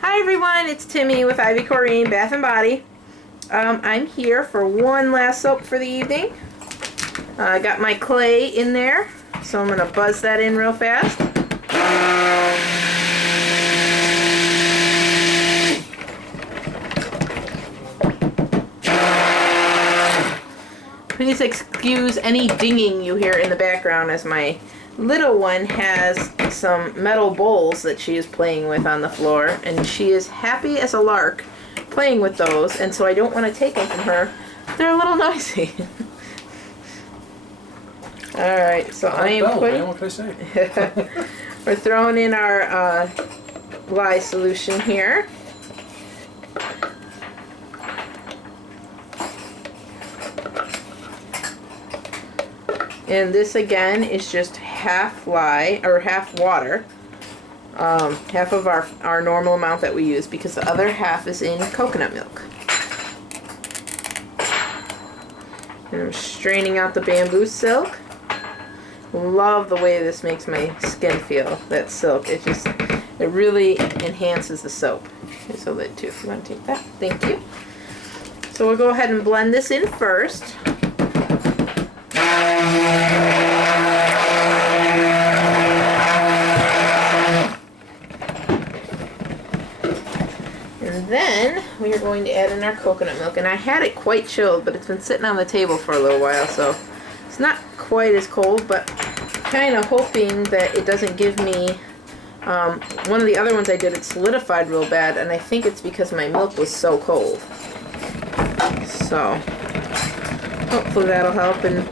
Hi everyone, it's Timmy with Ivy Coreen Bath and Body. I'm here for one last soap for the evening. I got my clay in there, so I'm going to buzz that in real fast. Please excuse any dinging you hear in the background as my little one has some metal bowls that she is playing with on the floor, and she is happy as a lark playing with those, and so I don't want to take them from her. They're a little noisy. Alright, so I am putting... What can I say? We're throwing in our lye solution here. And this again is just half lye, or half water. Half of our normal amount that we use, because the other half is in coconut milk. And I'm straining out the bamboo silk. Love the way this makes my skin feel, that silk. It really enhances the soap. Here's a lid too if you want to take that. Thank you. So we'll go ahead and blend this in first. And then we are going to add in our coconut milk. And I had it quite chilled, but it's been sitting on the table for a little while, so it's not quite as cold, but kind of hoping that it doesn't give me... one of the other ones I did, it solidified real bad, and I think it's because my milk was so cold. So hopefully that'll help. And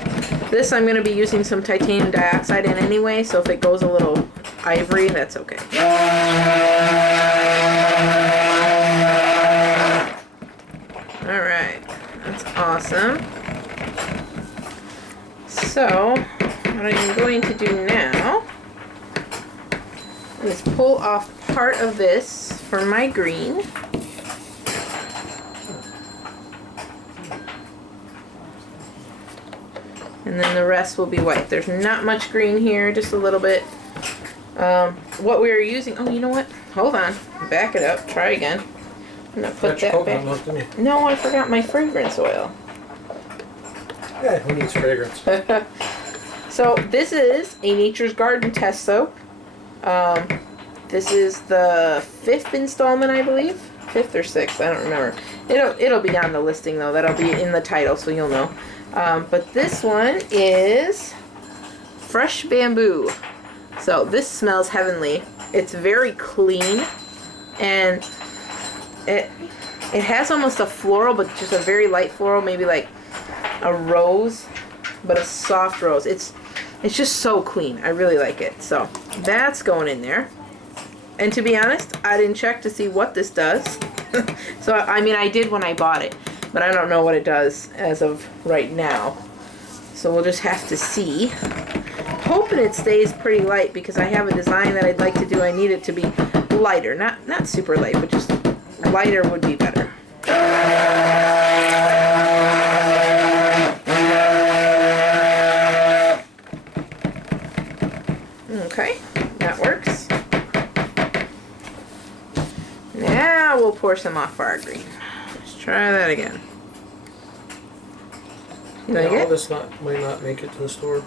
this I'm going to be using some titanium dioxide in anyway, so if it goes a little ivory, that's okay. Alright, that's awesome. So, what I'm going to do now is pull off part of this for my green. And then the rest will be white. There's not much green here, just a little bit. What we are using, oh, you know what? Hold on, back it up, try again. I'm gonna put that back. No, I forgot my fragrance oil. Yeah, who needs fragrance? So this is a Nature's Garden test soap. This is the 5th installment, I believe. 5th or 6th, I don't remember. It'll be on the listing though. That'll be in the title, so you'll know. But this one is fresh bamboo. So this smells heavenly. It's very clean, and it has almost a floral, but just a very light floral, maybe like a rose, but a soft rose. It's just so clean. I really like it. So that's going in there. And to be honest, I didn't check to see what this does. So I mean, I did when I bought it, but I don't know what it does as of right now. So we'll just have to see. Hoping it stays pretty light, because I have a design that I'd like to do. I need it to be lighter, not super light, but just lighter would be better. Okay, that works. Now we'll pour some off for our green. Let's try that again. You like it? All this might not make it to the store.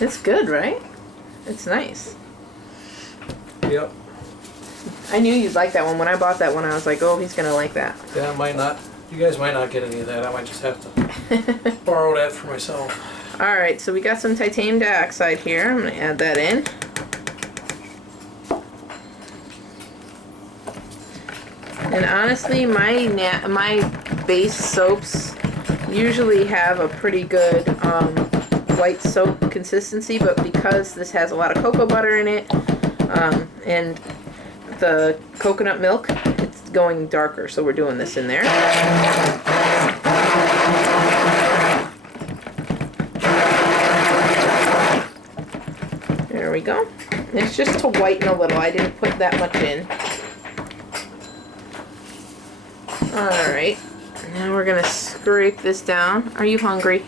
It's good, right? It's nice. Yep. I knew you'd like that one. When I bought that one, I was like, oh, he's going to like that. Yeah, I might not. You guys might not get any of that. I might just have to borrow that for myself. Alright, so we got some titanium dioxide here. I'm going to add that in. And honestly, my base soaps usually have a pretty good white soap consistency, but because this has a lot of cocoa butter in it and the coconut milk, it's going darker, so we're doing this in there. There we go. It's just to whiten a little. I didn't put that much in. Alright, now we're going to scrape this down. Are you hungry?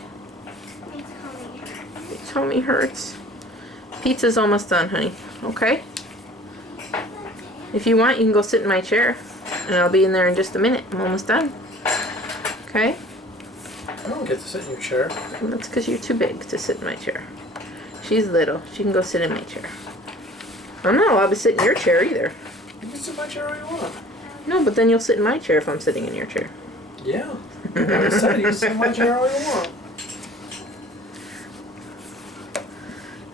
Your tummy hurts. Pizza's almost done, honey. Okay? If you want, you can go sit in my chair. and I'll be in there in just a minute. I'm almost done. Okay? I don't get to sit in your chair. Well, that's because you're too big to sit in my chair. She's little. She can go sit in my chair. I'm not allowed to sit in your chair either. You can sit in my chair all you want. No, but then you'll sit in my chair if I'm sitting in your chair. Yeah. Like I said, you can sit in my chair all you want.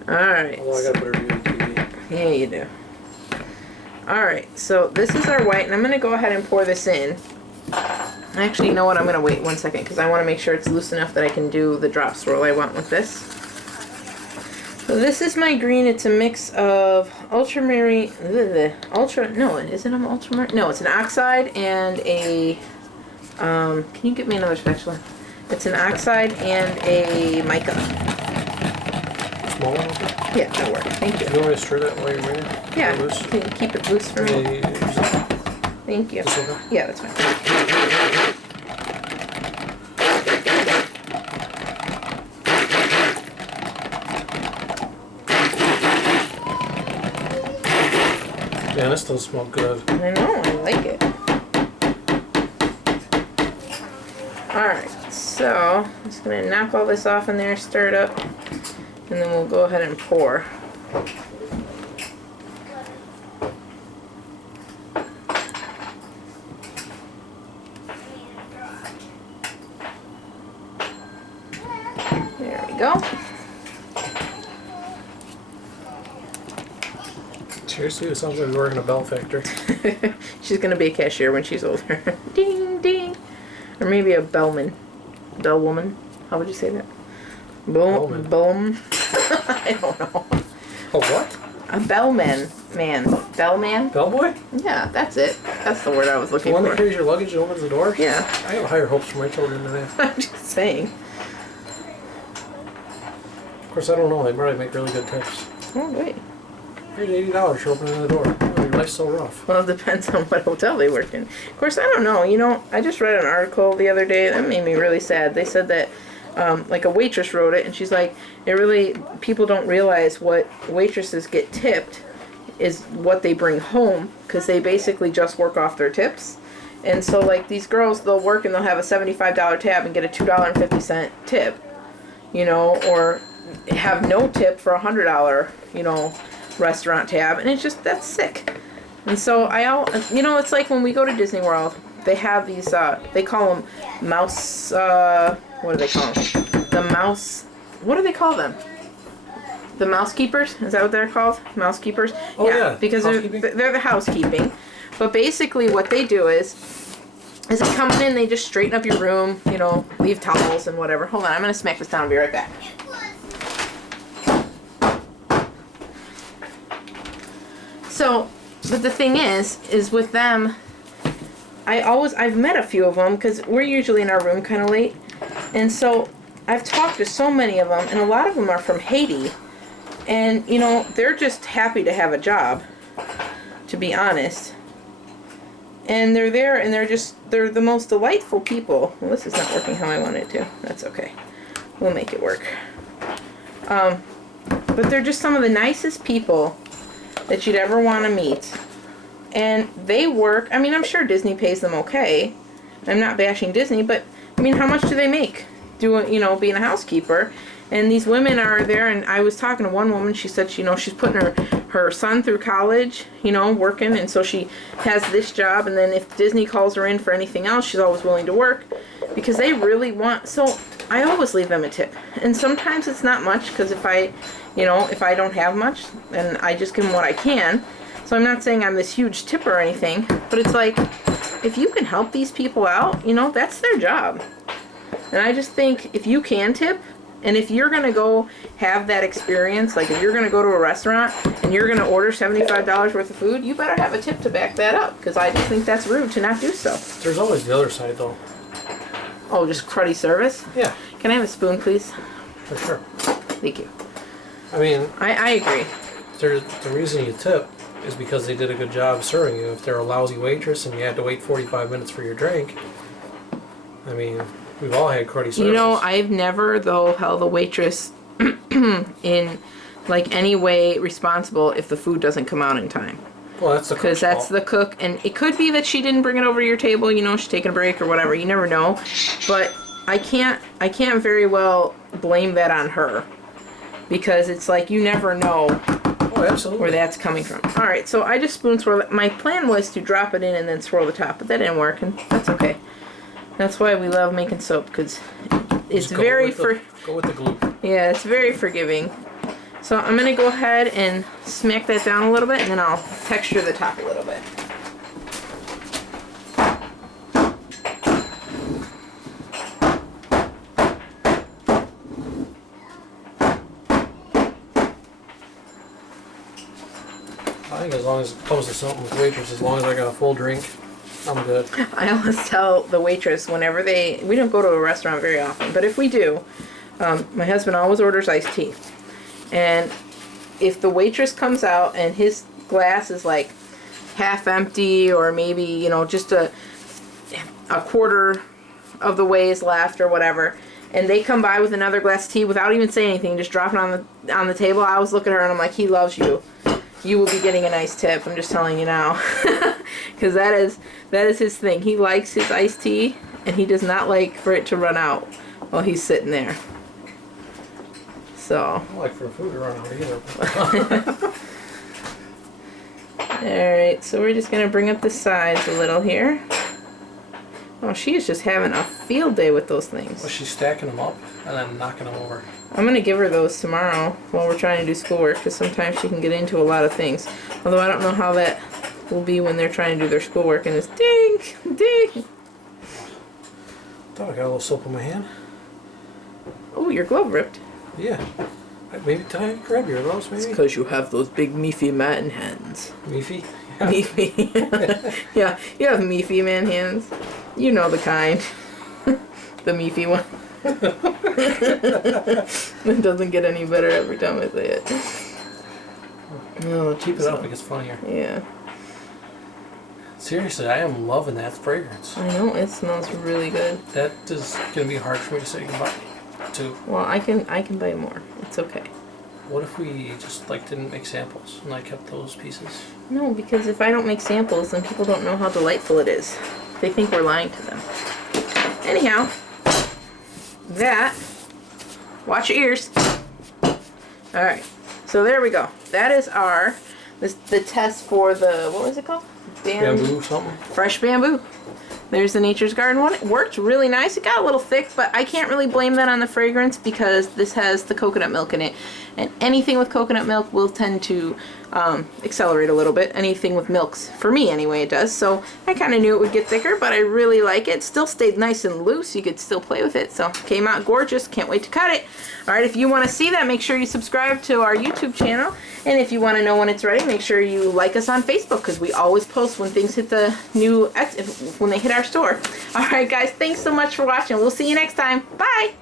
Alright. Although I got a better view of TV. Yeah, you do. Alright, so this is our white, and I'm going to go ahead and pour this in. Actually, you know what? I'm going to wait 1 second because I want to make sure it's loose enough that I can do the drop swirl I want with this. So this is my green. It's a mix of ultramarine, no, is it an ultramarine? No, it's an oxide and a, can you get me another spatula? It's an oxide and a mica. Small one, okay? Yeah, that'll work. Thank you. You want me to stir that while you're waiting? Yeah, can you keep it loose for me? Thank you. This okay? Yeah, that's fine. Yeah, this does smell good. I know, I like it. Alright, so I'm just going to knock all this off in there, stir it up, and then we'll go ahead and pour. There we go. Seriously, it sounds like we work in a bell factory. She's going to be a cashier when she's older. Ding, ding. Or maybe a bellman. Bellwoman. How would you say that? Bellman. I don't know. A what? A bellman. Man. Bellman? Bellboy? Yeah, that's it. That's the word I was The looking one that for. carries your luggage and opens the door? Yeah. I have higher hopes for my children than that. I'm just saying. Of course, I don't know. They probably make really good tips. Oh, wait. Here's $80 for opening the door. Oh, your life's so rough. Well, it depends on what hotel they work in. Of course, I don't know. You know, I just read an article the other day that made me really sad. They said that, like a waitress wrote it, and she's like, people don't realize what waitresses get tipped is what they bring home, because they basically just work off their tips. And so, like, these girls, they'll work and they'll have a $75 tab and get a $2.50 tip, you know, or have no tip for a $100, you know, restaurant tab, and it's just, that's sick. And so you know, it's like when we go to Disney World, they have these they call them mouse, what do they call them? What do they call them? The mousekeepers? Is that what they're called? Mousekeepers? Oh yeah, because they're the housekeeping. But basically what they do is they come in, they just straighten up your room, you know, leave towels and whatever. Hold on, I'm going to smack this down and be right back. So, but the thing is with them, I've met a few of them because we're usually in our room kind of late. And so I've talked to so many of them, and a lot of them are from Haiti. And, you know, they're just happy to have a job, to be honest. And they're there, and they're the most delightful people. Well, this is not working how I want it to. That's okay. We'll make it work. But they're just some of the nicest people that you'd ever want to meet. And they work, I mean, I'm sure Disney pays them okay. I'm not bashing Disney, but, I mean, how much do they make doing, you know, being a housekeeper? And these women are there, and I was talking to one woman, she said, you know, she's putting her son through college, you know, working, and so she has this job, and then if Disney calls her in for anything else, she's always willing to work, because they really want, so I always leave them a tip. And sometimes it's not much, because if I don't have much, then I just give them what I can. So I'm not saying I'm this huge tipper or anything, but it's like, if you can help these people out, you know, that's their job. And I just think if you can tip, and if you're going to go have that experience, like if you're going to go to a restaurant and you're going to order $75 worth of food, you better have a tip to back that up, because I just think that's rude to not do so. There's always the other side, though. Oh, just cruddy service? Yeah. Can I have a spoon, please? For sure. Thank you. I mean, I agree. The reason you tip is because they did a good job serving you. If they're a lousy waitress and you had to wait 45 minutes for your drink, I mean, we've all had cruddy service. You know, I've never, though, held a waitress in, like, any way responsible if the food doesn't come out in time. Well, that's the cook's because that's fault. the cook, and it could be that she didn't bring it over to your table. You know, she's taking a break or whatever. You never know, but I can't very well blame that on her, because it's like you never know Oh, absolutely. where that's coming from. All right, so I just spoon swirl it. My plan was to drop it in and then swirl the top, but that didn't work, and that's okay. That's why we love making soap, because it's Just go very with go with the glue. yeah, it's very forgiving. So I'm gonna go ahead and smack that down a little bit, and then I'll texture the top a little bit. I think as long as it comes to something with waitress, as long as I got a full drink, I'm good. I always tell the waitress whenever we don't go to a restaurant very often, but if we do, my husband always orders iced tea. And if the waitress comes out and his glass is like half empty, or maybe, you know, just a quarter of the way is left or whatever, and they come by with another glass of tea without even saying anything, just drop it on the table, I always look at her and I'm like, he loves you. You will be getting a nice tip. I'm just telling you now, because that is his thing. He likes his iced tea, and he does not like for it to run out while he's sitting there. So. I don't like for food to run out either. Alright, so we're just going to bring up the sides a little here. Oh, she is just having a field day with those things. Well, she's stacking them up and then knocking them over. I'm going to give her those tomorrow while we're trying to do schoolwork, because sometimes she can get into a lot of things. Although I don't know how that will be when they're trying to do their schoolwork and it's ding, ding. Thought I got a little soap in my hand. Oh, your glove ripped. Yeah. Maybe I grab your gloves, maybe? It's because you have those big meefy man hands. Meefy? Meefy. Yeah, you have meefy man hands. You know the kind. The meefy one. It doesn't get any better every time I say it. No, Keep it up, it gets funnier. Yeah. Seriously, I am loving that fragrance. I know, it smells really good. That is going to be hard for me to say goodbye to. Well, I can buy more. It's okay. What if we just didn't make samples and I kept those pieces? No, because if I don't make samples, then people don't know how delightful it is. They think we're lying to them. Anyhow, watch your ears. Alright, so there we go. That is the test for the, what was it called? Bamboo something? Fresh bamboo. There's the Nature's Garden one. It worked really nice. It got a little thick, but I can't really blame that on the fragrance, because this has the coconut milk in it. And anything with coconut milk will tend to accelerate a little bit. Anything with milks, for me anyway, it does. So I kind of knew it would get thicker, but I really like it. It still stayed nice and loose. You could still play with it. So came out gorgeous. Can't wait to cut it. Alright, if you want to see that, make sure you subscribe to our YouTube channel. And if you want to know when it's ready, make sure you like us on Facebook, because we always post when things hit the when they hit our store. Alright guys, thanks so much for watching. We'll see you next time. Bye!